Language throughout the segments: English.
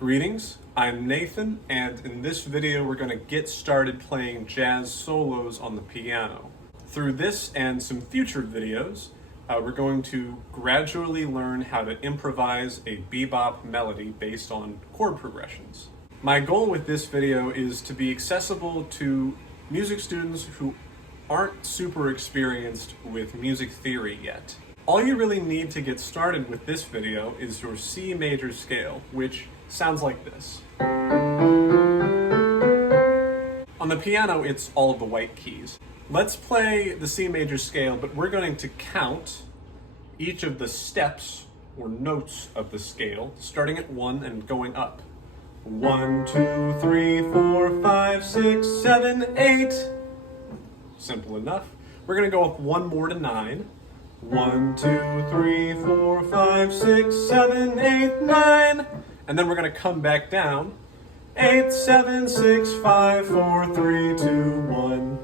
Greetings, I'm Nathan, and in this video we're going to get started playing jazz solos on the piano. Through this and some future videos, we're going to gradually learn how to improvise a bebop melody based on chord progressions. My goal with this video is to be accessible to music students who aren't super experienced with music theory yet. All you really need to get started with this video is your C major scale, which sounds like this. On the piano, it's all of the white keys. Let's play the C major scale, but we're going to count each of the steps or notes of the scale, starting at 1 and going up. 1, 2, 3, 4, 5, 6, 7, 8. Simple enough. We're going to go up one more to 9. 1, 2, 3, 4, 5, 6, 7, 8, 9. And then we're going to come back down. 8, 7, 6, 5, 4, 3, 2, 1.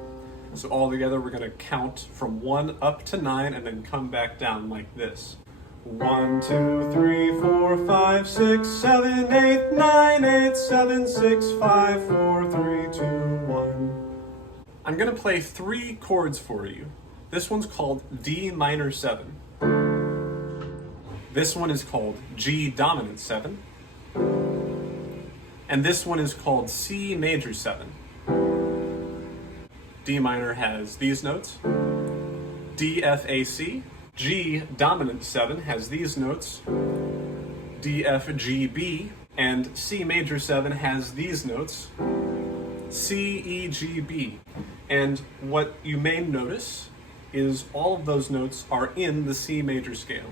So all together we're going to count from 1 up to 9 and then come back down like this. 1, 2, 3, 4, 5, 6, 7, 8, 9, 8, 7, 6, 5, 4, 3, 2, 1. I'm going to play 3 chords for you. This one's called D minor 7. This one is called G dominant 7. And this one is called C major 7. D minor has these notes. D, F, A, C. G dominant 7 has these notes. D, F, G, B. And C major 7 has these notes. C, E, G, B. And what you may notice is all of those notes are in the C major scale.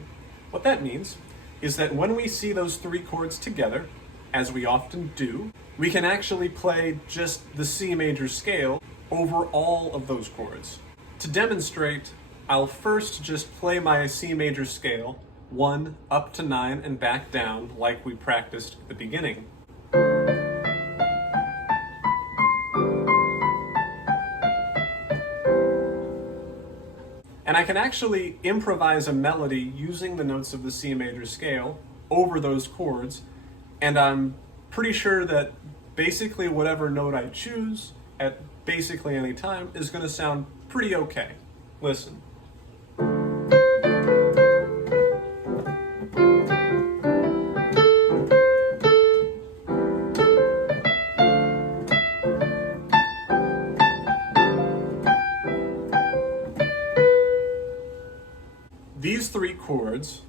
What that means is that when we see those 3 chords together, as we often do, we can actually play just the C major scale over all of those chords. To demonstrate, I'll first just play my C major scale 1 up to 9 and back down like we practiced at the beginning. And I can actually improvise a melody using the notes of the C major scale over those chords, and I'm pretty sure that basically whatever note I choose at basically any time is going to sound pretty okay. Listen. These 3 chords,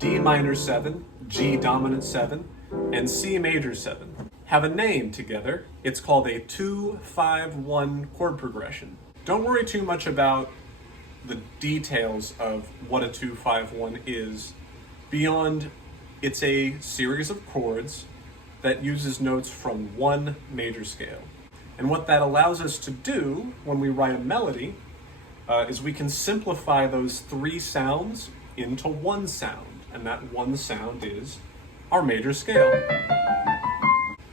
D minor 7, G dominant 7, and C major 7, have a name together. It's called a 2-5-1 chord progression. Don't worry too much about the details of what a 2-5-1 is, beyond it's a series of chords that uses notes from one major scale. And what that allows us to do when we write a melody is we can simplify those 3 sounds into one sound, and that one sound is our major scale.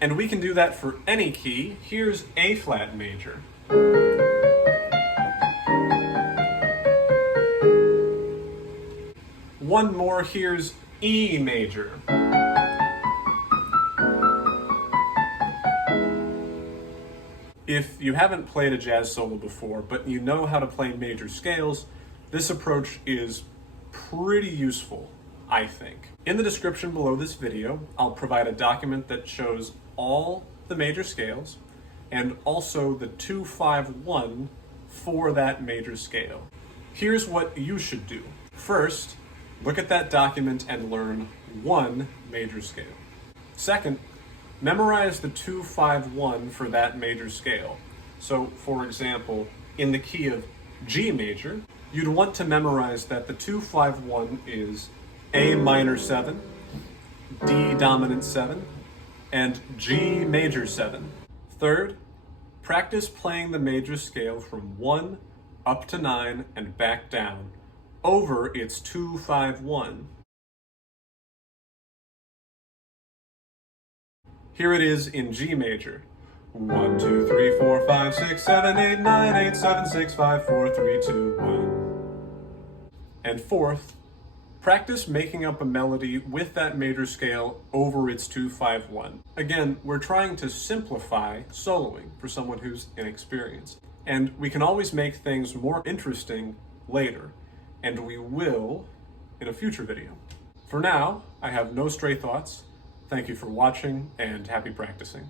And we can do that for any key. Here's A flat major. One more, here's E major. If you haven't played a jazz solo before, but you know how to play major scales, this approach is pretty useful, I think. In the description below this video, I'll provide a document that shows all the major scales and also the 2-5-1 for that major scale. Here's what you should do. First, look at that document and learn one major scale. Second, memorize the 2-5-1 for that major scale. So, for example, in the key of G major, you'd want to memorize that the 2-5-1 is A minor 7, D dominant 7, and G major 7. Third, practice playing the major scale from 1 up to 9 and back down over its 2-5-1. Here it is in G major. 1, 2, 3, 4, 5, 6, 7, 8, 9, 8, 7, 6, 5, 4, 3, 2, 1. And fourth, Practice making up a melody with that major scale over its 2-5-1. Again, we're trying to simplify soloing for someone who's inexperienced. And we can always make things more interesting later, and we will in a future video. For now, I have no stray thoughts. Thank you for watching, and happy practicing.